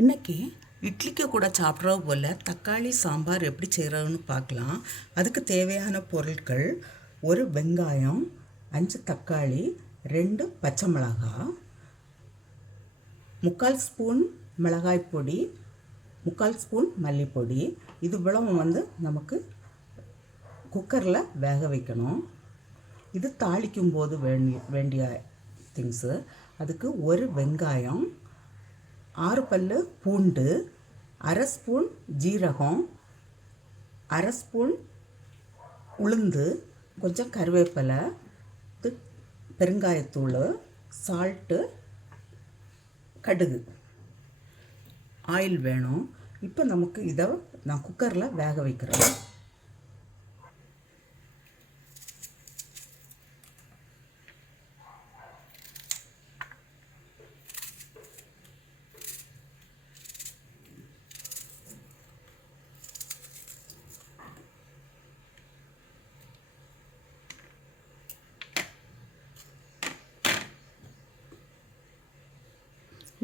இன்றைக்கி இட்லிக்கு கூட சாப்பிட்றது போல் தக்காளி சாம்பார் எப்படி செய்கிறதுன்னு பார்க்கலாம். அதுக்கு தேவையான பொருட்கள்: ஒரு வெங்காயம், 5 தக்காளி, 2 பச்சை மிளகாய், 3/4 ஸ்பூன் மிளகாய் பொடி, 3/4 ஸ்பூன் மல்லிப்பொடி. இது இவ்வளவு நமக்கு குக்கரில் வேக வைக்கணும். இது தாளிக்கும் போது வேண்டிய திங்ஸு. அதுக்கு ஒரு வெங்காயம், 6 பல்லு பூண்டு, 1/2 ஸ்பூன் ஜீரகம், 1/2 ஸ்பூன் உளுந்து, கொஞ்சம் கருவேப்பிலை, பெருங்காயத்தூள், சால்ட்டு, கடுகு, ஆயில் வேணும். இப்போ நமக்கு இதை நான் குக்கரில் வேக வைக்கிறேன்.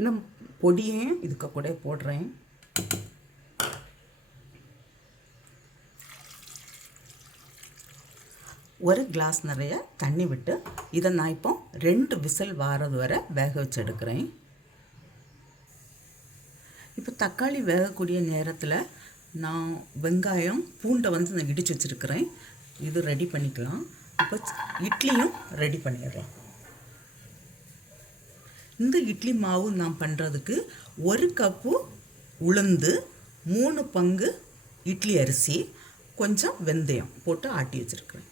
இன்னும் பொடியையும் இதுக்கு கூட போடுறேன். ஒரு கிளாஸ் நிறைய தண்ணி விட்டு இதை நான் இப்போ 2 விசில் வாரது வரை வேக வச்சு எடுக்கிறேன். இப்போ தக்காளி வேகக்கூடிய நேரத்தில் நான் வெங்காயம், பூண்டை நான் இடித்து வச்சுருக்கிறேன். இது ரெடி பண்ணிக்கலாம். இப்போ இட்லியும் ரெடி பண்ணிடலாம். இந்த இட்லி மாவு நான் பண்ணுறதுக்கு 1 கப்பு உளுந்து, 3 பங்கு இட்லி அரிசி, கொஞ்சம் வெந்தயம் போட்டு ஆட்டி வச்சுருக்கிறேன்.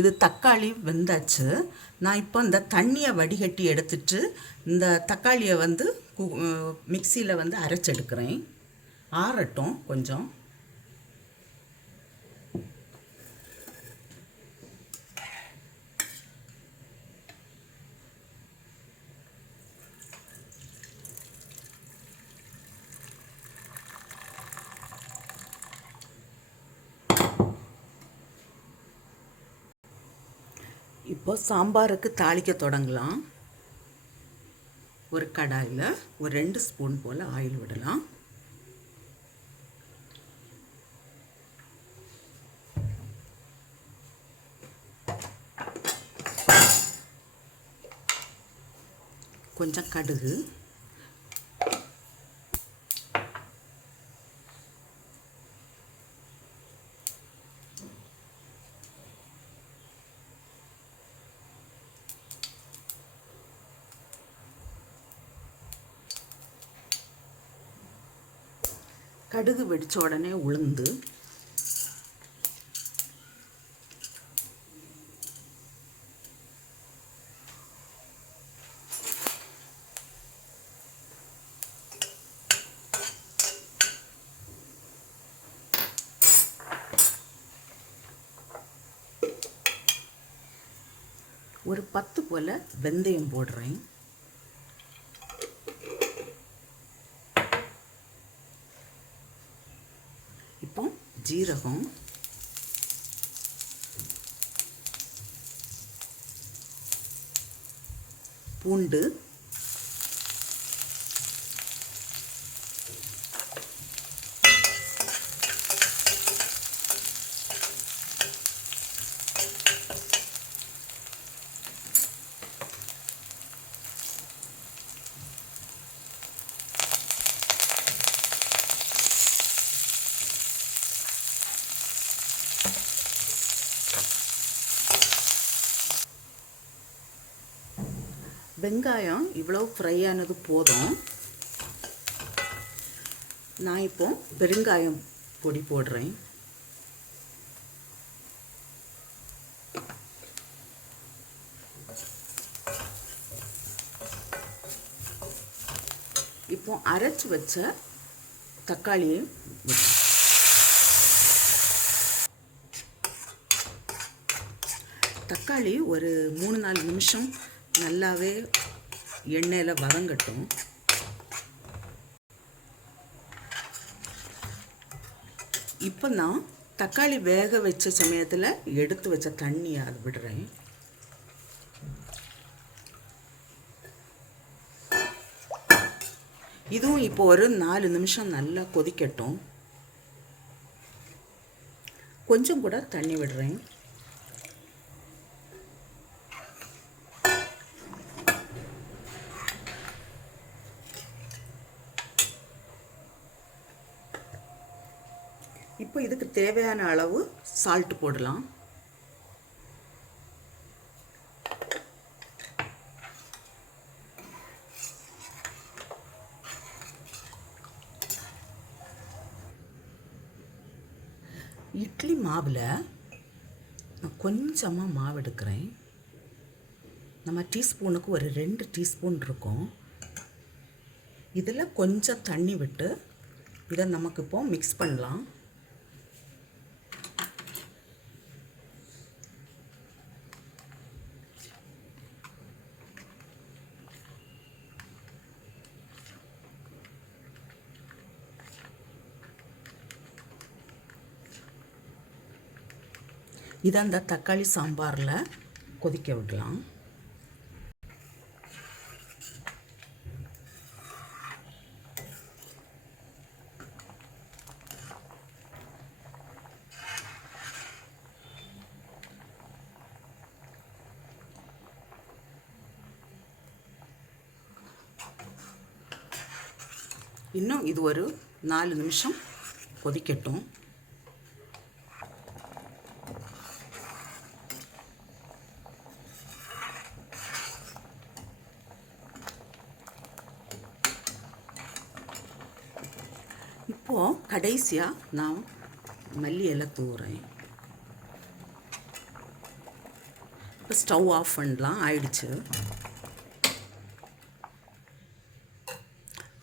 இது தக்காளி வெந்தாச்சு. நான் இப்போ இந்த தண்ணியை வடிகட்டி எடுத்துட்டு இந்த தக்காளியை மிக்சியில் அரைச்செடுக்கிறேன். ஆறட்டும் கொஞ்சம். இப்போ சாம்பாருக்கு தாளிக்க தொடங்கலாம். ஒரு கடாயில் ஒரு 2 ஸ்பூன் போல் ஆயில் விடலாம். கொஞ்சம் கடுகு, கடுகு வெடித்த உடனே உளுந்து, ஒரு 10 போல் வெந்தயம் போடுறேன். இப்போ ஜீரகம், பூண்டு, வெங்காயம் இவ்வளோ ஃப்ரை ஆனது போதும். நான் இப்போ பெருங்காயம் பொடி போடுறேன். இப்போ அரைச்சி வச்ச தக்காளியை தக்காளி ஒரு 3-4 நிமிஷம் நல்லாவே எண்ணெயில் வதங்கட்டும். இப்போ நான் தக்காளி வேக வச்ச சமயத்தில் எடுத்து வச்ச தண்ணியை அது விடுறேன். இதுவும் இப்போ ஒரு 4 நிமிஷம் நல்லா கொதிக்கட்டும். கொஞ்சம் கூட தண்ணி விடுறேன். இப்போ இதுக்கு தேவையான அளவு சால்ட் போடலாம். இட்லி மாவில் நான் கொஞ்சமாக மாவு எடுக்கிறேன். நம்ம டீஸ்பூனுக்கு ஒரு 2 டீஸ்பூன் இருக்கும். இதில் கொஞ்சம் தண்ணி விட்டு இதை நமக்கு இப்போ மிக்ஸ் பண்ணலாம். இதை அந்த தக்காளி சாம்பாரில் கொதிக்க விடலாம். இன்னும் இது ஒரு 4 நிமிஷம் கொதிக்கட்டும். இப்போது கடைசியாக நான் மல்லி இலை தூவுறேன். இப்போ ஸ்டவ் ஆஃப் பண்ணலாம். ஆயிடுச்சு.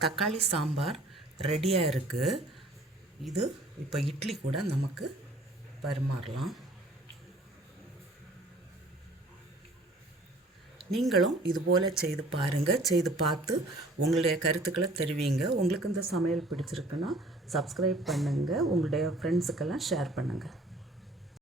தக்காளி சாம்பார் ரெடியாக இருக்குது. இது இப்போ இட்லி கூட நமக்கு பரிமாறலாம். நீங்களும் இதுபோல் செய்து பாருங்கள். செய்து பார்த்து உங்களுடைய கருத்துக்களை தெரிவிங்க. உங்களுக்கு இந்த சமையல் பிடிச்சிருக்குன்னா சப்ஸ்கிரைப் பண்ணுங்கள். உங்களுடைய ஃப்ரெண்ட்ஸுக்கெல்லாம் ஷேர் பண்ணுங்கள்.